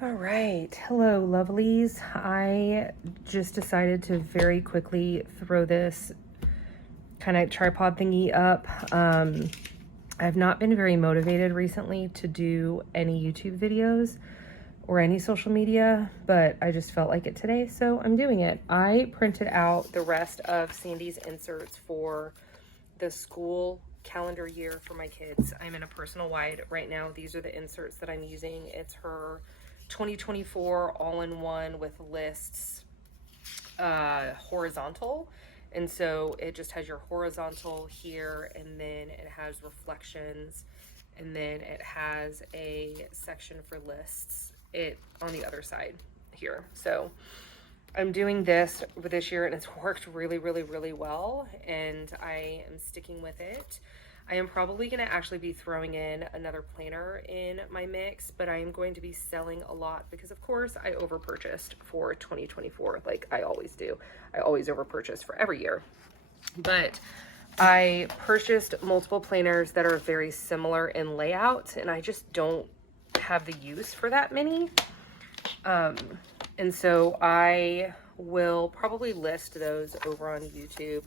All right, hello lovelies. I just decided to very quickly throw this kind of tripod thingy up. I've not been very motivated recently to do any YouTube videos or any social media, but I just felt like it today, so I'm doing it. I printed out the rest of Sandy's inserts for the school calendar year for my kids. I'm in a personal wide right now. These are the inserts that I'm using. It's her 2024 all-in-one with lists, horizontal. And so it just has your horizontal here, and then it has reflections, and then it has a section for lists on the other side here. So I'm doing this for this year, and it's worked really, really, really well, and I am sticking with it. I am probably going to actually be throwing in another planner in my mix, but I am going to be selling a lot because, of course, I overpurchased for 2024, like I always do. I always overpurchase for every year. But I purchased multiple planners that are very similar in layout, and I just don't have the use for that many. And so I will probably list those over on YouTube.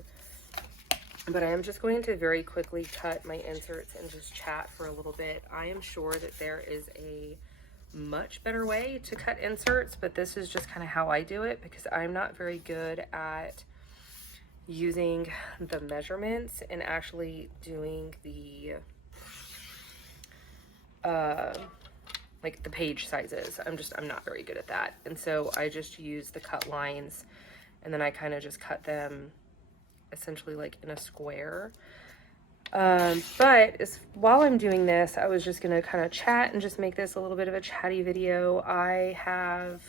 But I am just going to very quickly cut my inserts and just chat for a little bit. I am sure that there is a much better way to cut inserts, but this is just kind of how I do it because I'm not very good at using the measurements and actually doing the like the page sizes. I'm not very good at that. And so I just use the cut lines, and then I kind of just cut them essentially like in a square. But while I'm doing this, I was just gonna kind of chat and just make this a little bit of a chatty video. I have,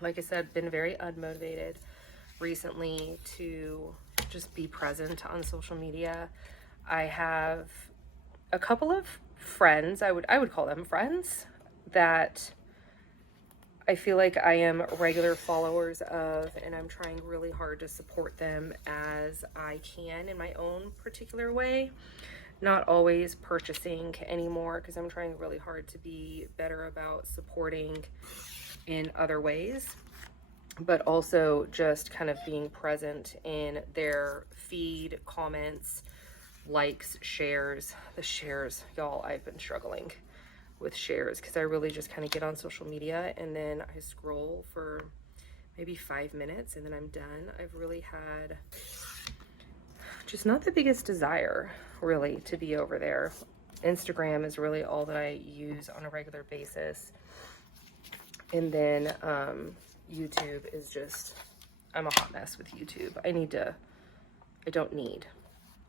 like I said, been very unmotivated recently to just be present on social media. I have a couple of friends, I would call them friends, that I feel like I am regular followers of, and I'm trying really hard to support them as I can in my own particular way. Not always purchasing anymore because I'm trying really hard to be better about supporting in other ways, but also just kind of being present in their feed, comments, likes, shares. The shares, y'all, I've been struggling with shares because I really just kind of get on social media and then I scroll for maybe 5 minutes and then I'm done. I've really had just not the biggest desire really to be over there. Instagram is really all that I use on a regular basis. And then YouTube is just, I'm a hot mess with YouTube.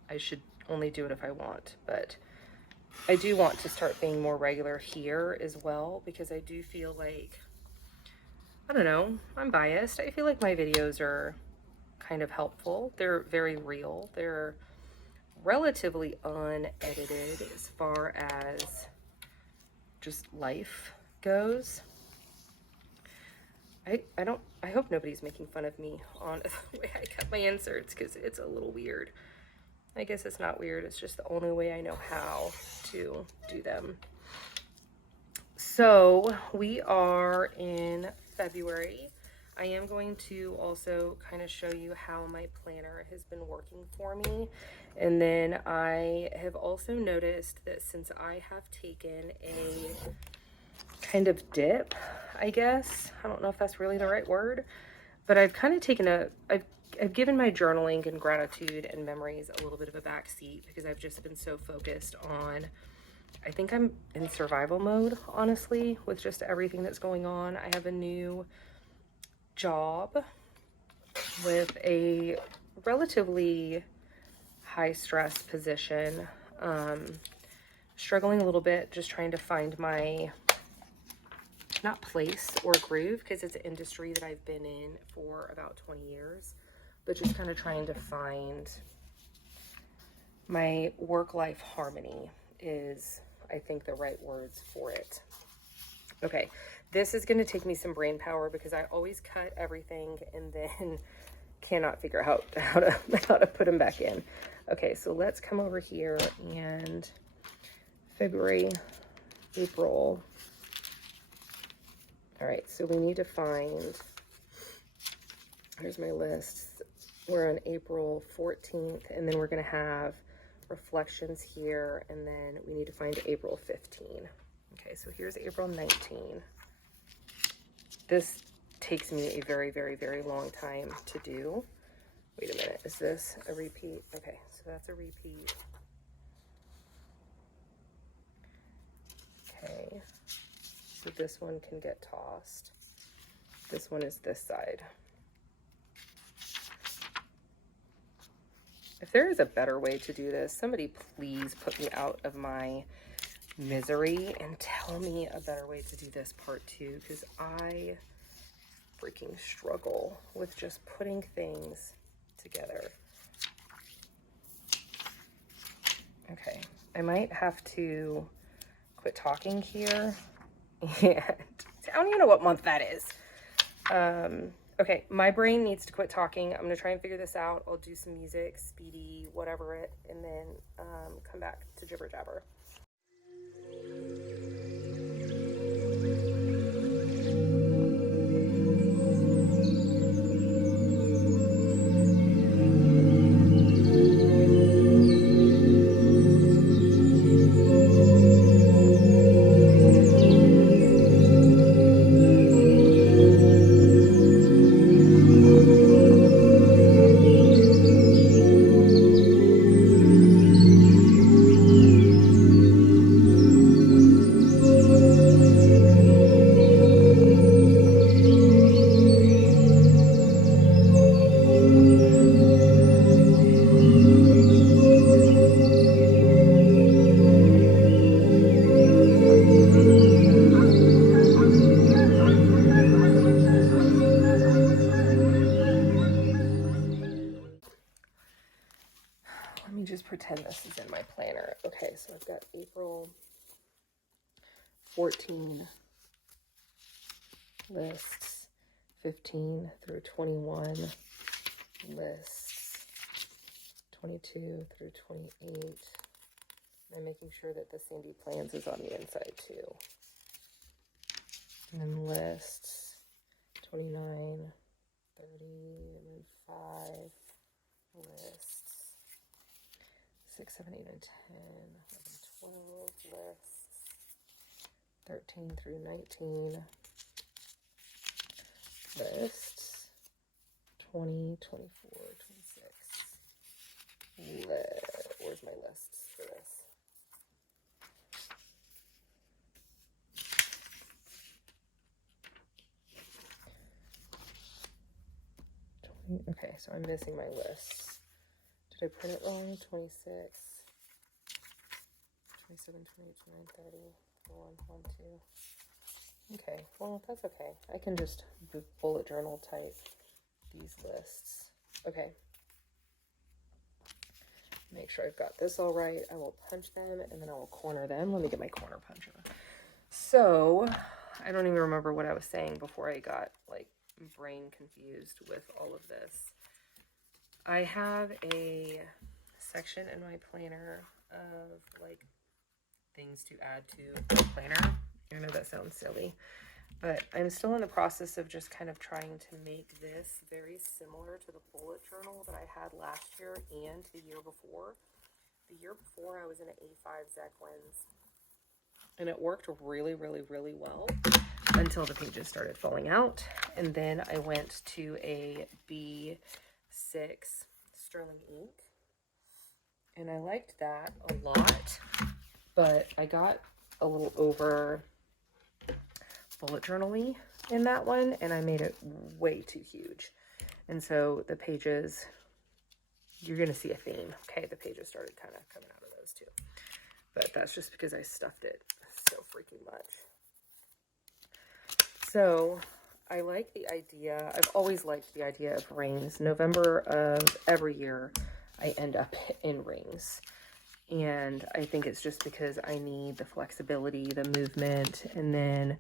I should only do it if I want, but I do want to start being more regular here as well because I do feel like, I don't know, I'm biased. I feel like my videos are kind of helpful. They're very real. They're relatively unedited as far as just life goes. I hope nobody's making fun of me on the way I cut my inserts because it's a little weird. I guess it's not weird, it's just the only way I know how to do them. So we are in February. I am going to also kind of show you how my planner has been working for me. And then I have also noticed that since I have taken a kind of dip, I guess, I don't know if that's really the right word, but I've kind of taken I've given my journaling and gratitude and memories a little bit of a backseat because I've just been so focused on, I think I'm in survival mode, honestly, with just everything that's going on. I have a new job with a relatively high stress position. Struggling a little bit, just trying to find my, not place or groove, because it's an industry that I've been in for about 20 years, but just kind of trying to find my work-life harmony is, I think, the right words for it. Okay, this is going to take me some brain power because I always cut everything and then cannot figure out how to put them back in. Okay, so let's come over here and February, April, All right, so we need to find, here's my list. We're on April 14th, and then we're gonna have reflections here, and then we need to find April 15. Okay, so here's April 19. This takes me a very, very, very long time to do. Wait a minute, is this a repeat? Okay, so that's a repeat. Okay, so this one can get tossed. This one is this side. If there is a better way to do this, somebody please put me out of my misery and tell me a better way to do this part too, because I freaking struggle with just putting things together. Okay, I might have to quit talking here. And I don't even know what month that is. Okay, my brain needs to quit talking. I'm gonna try and figure this out. I'll do some music, speedy, whatever it, and then come back to jibber jabber. Let me just pretend this is in my planner. Okay, so I've got April 14 lists, 15 through 21 lists, 22 through 28. I'm making sure that the Sandy Plans is on the inside too. And then lists, 29, 30, and then 5 lists. 6, 7, 8, and 10, 11, 12 lists, 13 through 19 lists, 20, 24, 26 where's my lists for this? Okay, so I'm missing my lists. Did I print it wrong? 26, 27, 28, 29, 30, 31, 1, 2. Okay, well, that's okay. I can just bullet journal type these lists. Okay. Make sure I've got this all right. I will punch them and then I will corner them. Let me get my corner puncher. So, I don't even remember what I was saying before I got like brain confused with all of this. I have a section in my planner of like things to add to the planner. I know that sounds silly, but I'm still in the process of just kind of trying to make this very similar to the bullet journal that I had last year and the year before. The year before I was in an A5 Zequins and it worked really, really, really well until the pages started falling out. And then I went to a B6 Sterling ink and I liked that a lot, but I got a little over bullet journal-y in that one and I made it way too huge. And so the pages, you're going to see a theme. Okay, the pages started kind of coming out of those too. But that's just because I stuffed it so freaking much. So I like the idea. I've always liked the idea of rings. November of every year, I end up in rings. And I think it's just because I need the flexibility, the movement. And then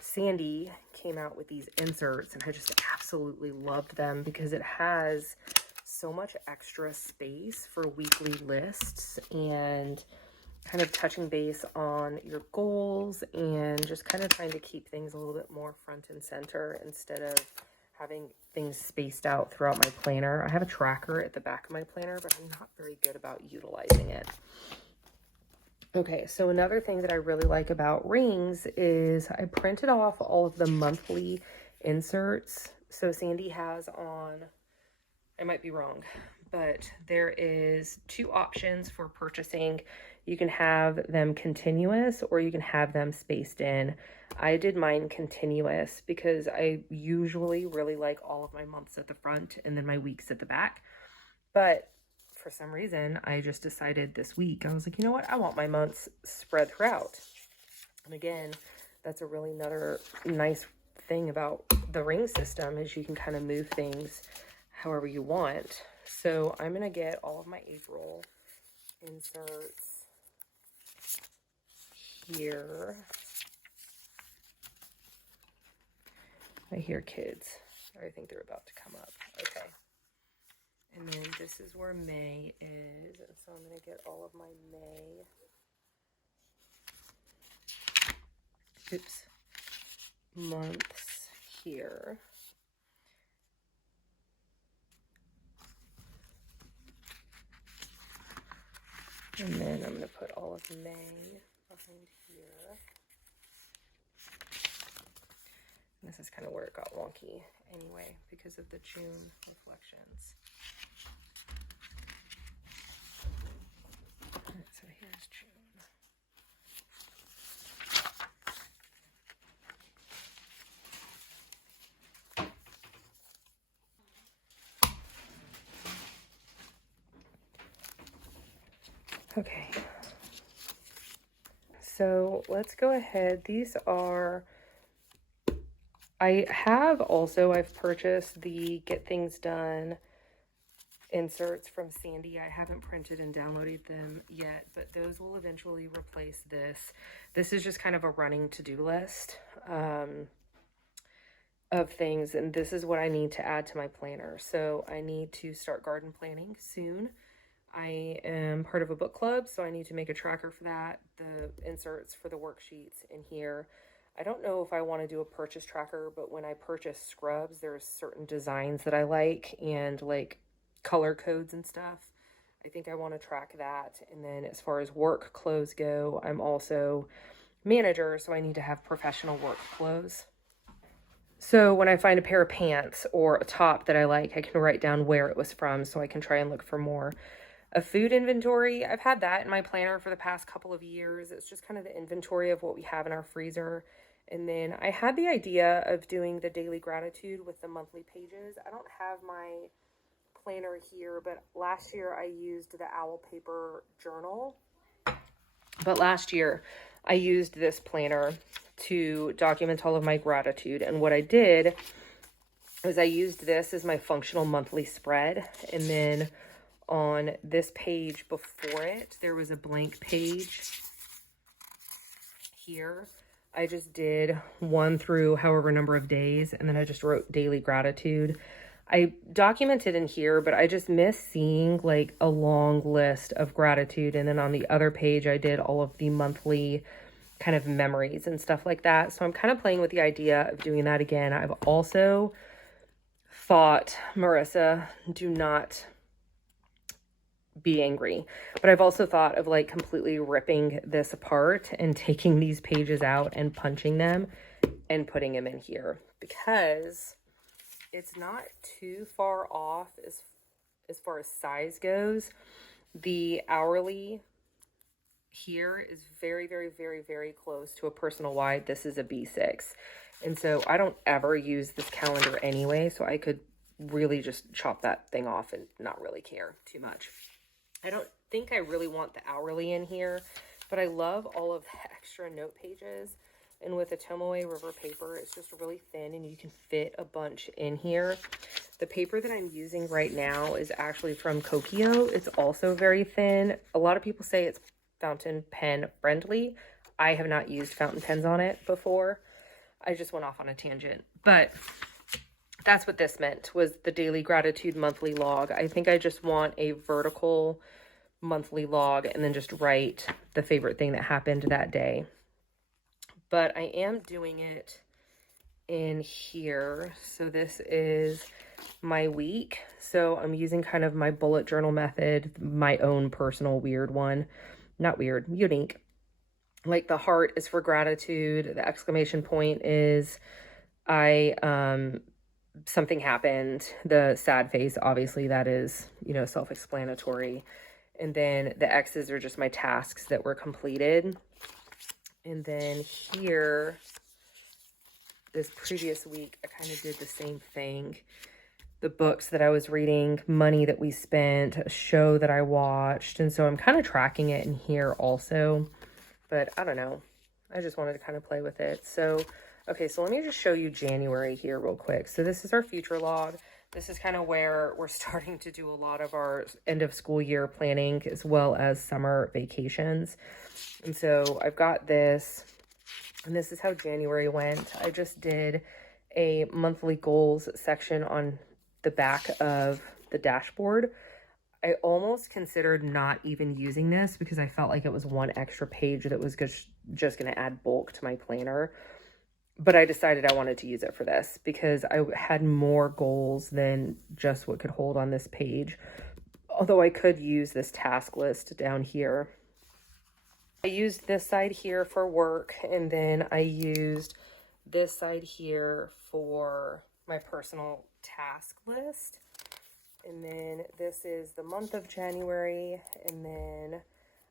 Sandy came out with these inserts and I just absolutely loved them because it has so much extra space for weekly lists and kind of touching base on your goals and just kind of trying to keep things a little bit more front and center instead of having things spaced out throughout my planner. I have a tracker at the back of my planner, but I'm not very good about utilizing it. Okay, so another thing that I really like about rings is I printed off all of the monthly inserts. So Sandy has on, I might be wrong, but there is 2 options for purchasing. You can have them continuous or you can have them spaced in. I did mine continuous because I usually really like all of my months at the front and then my weeks at the back. But for some reason, I just decided this week, I was like, you know what? I want my months spread throughout. And again, that's a really another nice thing about the ring system is you can kind of move things however you want. So I'm going to get all of my April inserts here. I hear kids. I think they're about to come up. Okay. And then this is where May is. And so I'm going to get all of my May. Months here. And then I'm going to put all of May behind here. And this is kind of where it got wonky anyway because of the June reflections. All right, so here's June. Okay, so let's go ahead. These are, I've purchased the Get Things Done inserts from Sandy. I haven't printed and downloaded them yet, but those will eventually replace this. This is just kind of a running to-do list of things, and this is what I need to add to my planner. So I need to start garden planning soon. I am part of a book club, so I need to make a tracker for that. The inserts for the worksheets in here. I don't know if I want to do a purchase tracker, but when I purchase scrubs, there's certain designs that I like and like color codes and stuff. I think I want to track that. And then as far as work clothes go, I'm also manager, so I need to have professional work clothes. So when I find a pair of pants or a top that I like, I can write down where it was from so I can try and look for more. A food inventory, I've had that in my planner for the past couple of years. It's just kind of the inventory of what we have in our freezer. And then I had the idea of doing the daily gratitude with the monthly pages. I don't have my planner here, but last year I used the owl paper journal. But last year I used this planner to document all of my gratitude. And what I did was I used this as my functional monthly spread. And then on this page before it, there was a blank page here. I just did 1 through however number of days, and then I just wrote daily gratitude. I documented in here, but I just miss seeing like a long list of gratitude. And then on the other page, I did all of the monthly kind of memories and stuff like that. So I'm kind of playing with the idea of doing that again. I've also thought, Marissa, do not be angry, but I've also thought of like completely ripping this apart and taking these pages out and punching them and putting them in here because it's not too far off as far as size goes. The hourly here is very, very, very, very close to a personal wide. This is a B6. And so I don't ever use this calendar anyway, so I could really just chop that thing off and not really care too much. I don't think I really want the hourly in here, but I love all of the extra note pages. And with the Tomoe River paper, it's just really thin and you can fit a bunch in here. The paper that I'm using right now is actually from Kokio. It's also very thin. A lot of people say it's fountain pen friendly. I have not used fountain pens on it before. I just went off on a tangent, but that's what this meant, was the daily gratitude monthly log. I think I just want a vertical monthly log and then just write the favorite thing that happened that day. But I am doing it in here. So this is my week. So I'm using kind of my bullet journal method, my own personal weird one. Not weird, unique. Like the heart is for gratitude. The exclamation point is something happened. The sad face, obviously, that is, you know, self-explanatory. And then the X's are just my tasks that were completed. And then here, this previous week, I kind of did the same thing. The books that I was reading, money that we spent, a show that I watched. And so I'm kind of tracking it in here also. But I don't know. I just wanted to kind of play with it. So, okay, so let me just show you January here real quick. So this is our future log. This is kind of where we're starting to do a lot of our end of school year planning as well as summer vacations. And so I've got this, and this is how January went. I just did a monthly goals section on the back of the dashboard. I almost considered not even using this because I felt like it was one extra page that was just going to add bulk to my planner. But I decided I wanted to use it for this because I had more goals than just what could hold on this page. Although I could use this task list down here. I used this side here for work, and then I used this side here for my personal task list. And then this is the month of January, and then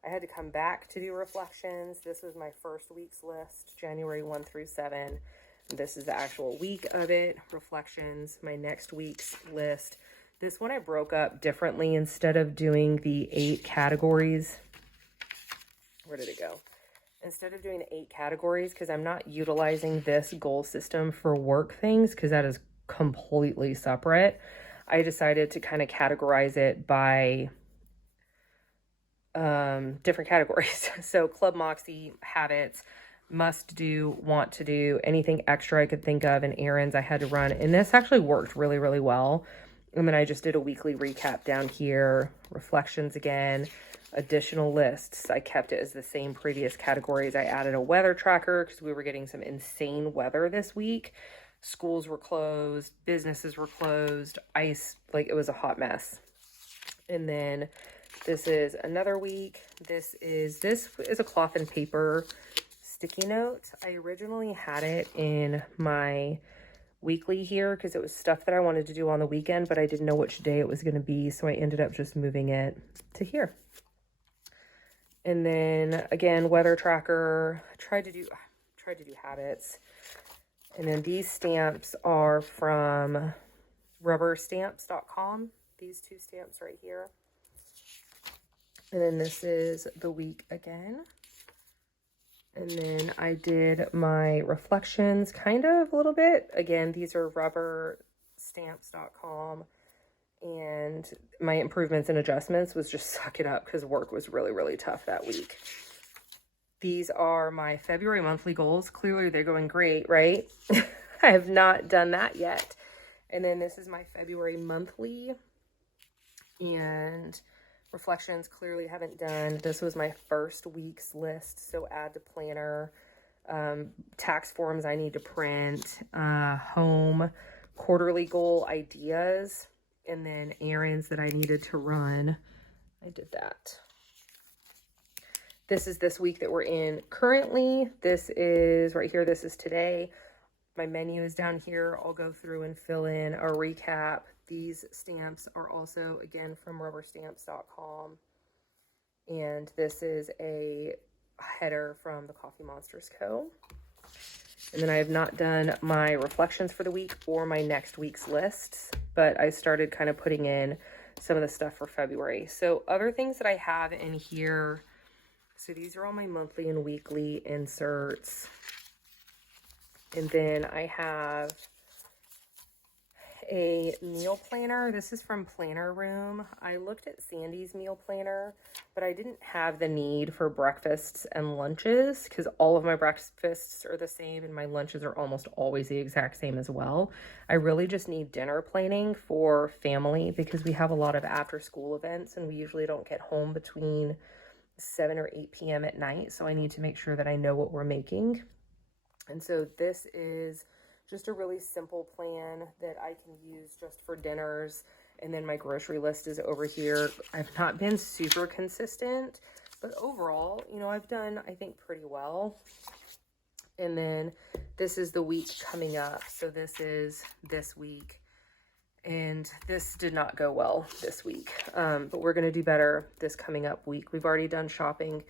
I had to come back to do reflections. This was my first week's list, January 1 through 7. This is the actual week of it, reflections, my next week's list. This one I broke up differently. Instead of doing the 8 categories, where did it go? Instead of doing the 8 categories, because I'm not utilizing this goal system for work things, because that is completely separate, I decided to kind of categorize it by different categories. So Club Moxie, habits, must do, want to do, anything extra I could think of, and errands I had to run. And this actually worked really, really well. And then I just did a weekly recap down here, reflections again, additional lists. I kept it as the same previous categories. I added a weather tracker because we were getting some insane weather this week. Schools were closed, businesses were closed, ice, like it was a hot mess. And then this is another week. This is a cloth and paper sticky note. I originally had it in my weekly here because it was stuff that I wanted to do on the weekend, but I didn't know which day it was going to be, so I ended up just moving it to here. And then again, weather tracker. I tried to do habits. And then these stamps are from rubberstamps.com. These 2 stamps right here. And then this is the week again. And then I did my reflections kind of a little bit. Again, these are rubberstamps.com. And my improvements and adjustments was just suck it up because work was really, really tough that week. These are my February monthly goals. Clearly they're going great, right? I have not done that yet. And then this is my February monthly. And reflections clearly haven't done. This was my first week's list. So add to planner, tax forms I need to print, home, quarterly goal ideas, and then errands that I needed to run. I did that. This is this week that we're in currently. This is right here. This is today. My menu is down here. I'll go through and fill in a recap. These stamps are also, again, from rubberstamps.com. And this is a header from the Coffee Monsters Co. And then I have not done my reflections for the week or my next week's lists, but I started kind of putting in some of the stuff for February. So other things that I have in here, so these are all my monthly and weekly inserts. And then I have a meal planner. This is from Planner Room. I looked at Sandy's meal planner, but I didn't have the need for breakfasts and lunches because all of my breakfasts are the same and my lunches are almost always the exact same as well. I really just need dinner planning for family because we have a lot of after school events and we usually don't get home between 7 or 8 p.m. at night. So I need to make sure that I know what we're making. And so this is just a really simple plan that I can use just for dinners. And then my grocery list is over here. I've not been super consistent, but overall, you know, I've done, I think, pretty well. And then this is the week coming up. So this is this week. And this did not go well this week, but we're going to do better this coming up week. We've already done shopping.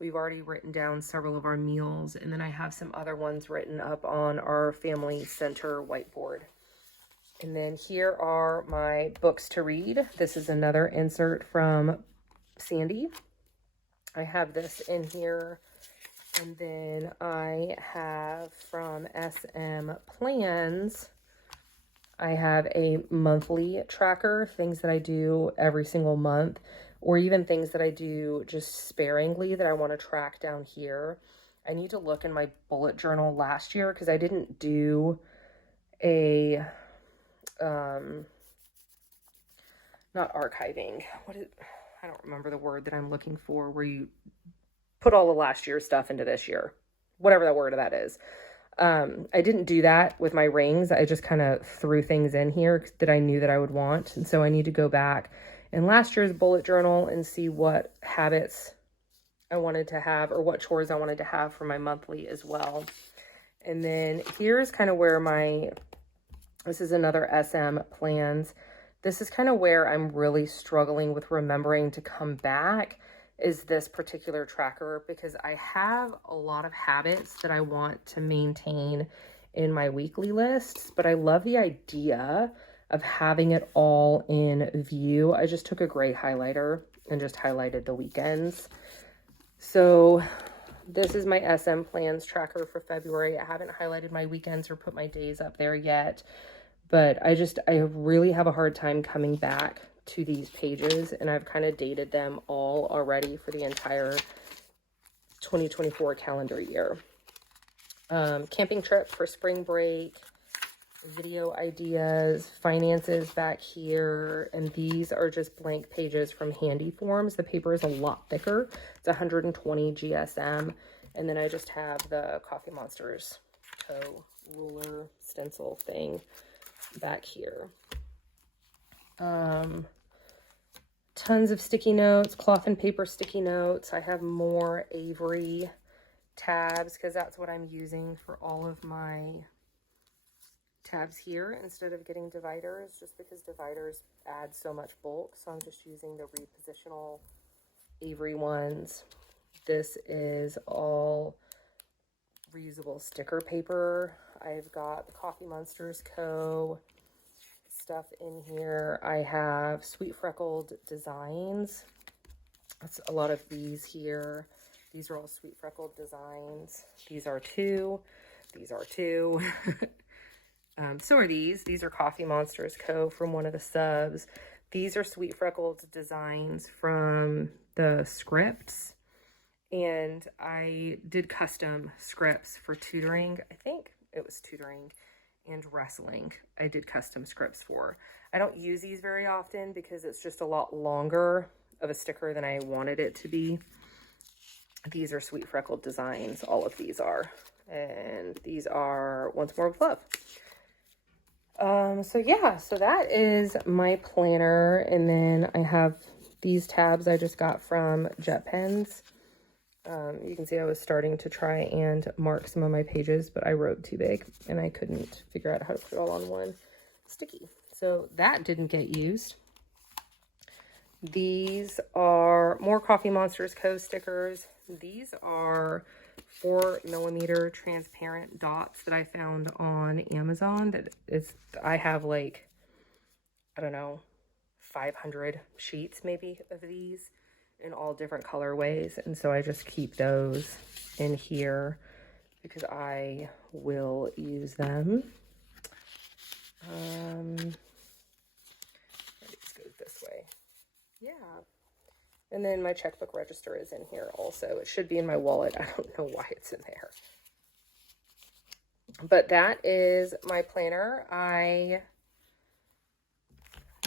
We've already written down several of our meals, and then I have some other ones written up on our family center whiteboard. And then here are my books to read. This is another insert from Sandy. I have this in here. And then I have from SM Plans, I have a monthly tracker, things that I do every single month, or even things that I do just sparingly that I want to track down here. I need to look in my bullet journal last year because I didn't do a, not archiving. I don't remember the word that I'm looking for, where you put all the last year's stuff into this year, whatever that word of that is. I didn't do that with my rings. I just kind of threw things in here that I knew that I would want. And so I need to go back in last year's bullet journal and see what habits I wanted to have or what chores I wanted to have for my monthly as well. And then here's kind of where this is another SM Plans. This is kind of where I'm really struggling with remembering to come back, is this particular tracker, because I have a lot of habits that I want to maintain in my weekly lists, but I love the idea of having it all in view. I just took a gray highlighter and just highlighted the weekends. So this is my SM Plans tracker for February. I haven't highlighted my weekends or put my days up there yet, but I really have a hard time coming back to these pages, and I've kind of dated them all already for the entire 2024 calendar year. Camping trip for spring break, video ideas, finances back here, and these are just blank pages from Handy Forms. The paper is a lot thicker. It's 120 GSM, and then I just have the Coffee Monsters toe ruler stencil thing back here. Tons of sticky notes, cloth and paper sticky notes. I have more Avery tabs because that's what I'm using for all of my tabs here instead of getting dividers, just because dividers add so much bulk. So I'm just using the repositional Avery ones. This is all reusable sticker paper. I've got the Coffee Monsters Co. stuff in here. I have Sweet Freckled Designs. That's a lot of these here. These are all Sweet Freckled Designs. These are two. These are two. So are these. These are Coffee Monsters Co. from one of the subs. These are Sweet Freckled Designs from the scripts. And I did custom scripts for tutoring. I think it was tutoring and wrestling. I did custom scripts for. I don't use these very often because it's just a lot longer of a sticker than I wanted it to be. These are Sweet Freckled Designs. All of these are. And these are Once More with Love. So yeah, so that is my planner. And then I have these tabs I just got from Jet Pens. You can see I was starting to try and mark some of my pages, but I wrote too big and I couldn't figure out how to put it all on one sticky. So that didn't get used. These are more Coffee Monsters Co. stickers. These are 4mm transparent dots that I found on Amazon. I have like, I don't know, 500 sheets maybe of these in all different colorways, and so I just keep those in here because I will use them. way. Yeah. And then my checkbook register is in here also. It should be in my wallet. I don't know why it's in there. But that is my planner. I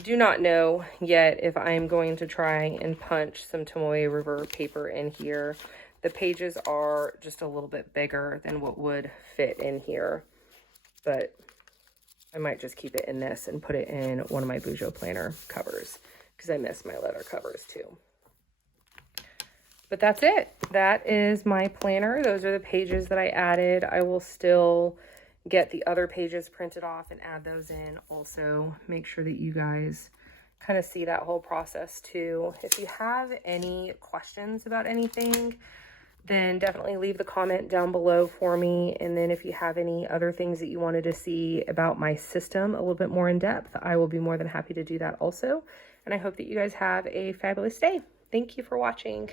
do not know yet if I'm going to try and punch some Tomoe River paper in here. The pages are just a little bit bigger than what would fit in here, but I might just keep it in this and put it in one of my Bujo planner covers because I miss my leather covers too. But that's it. That is my planner. Those are the pages that I added. I will still get the other pages printed off and add those in. Also, make sure that you guys kind of see that whole process too. If you have any questions about anything, then definitely leave the comment down below for me. And then if you have any other things that you wanted to see about my system a little bit more in depth, I will be more than happy to do that also. And I hope that you guys have a fabulous day. Thank you for watching.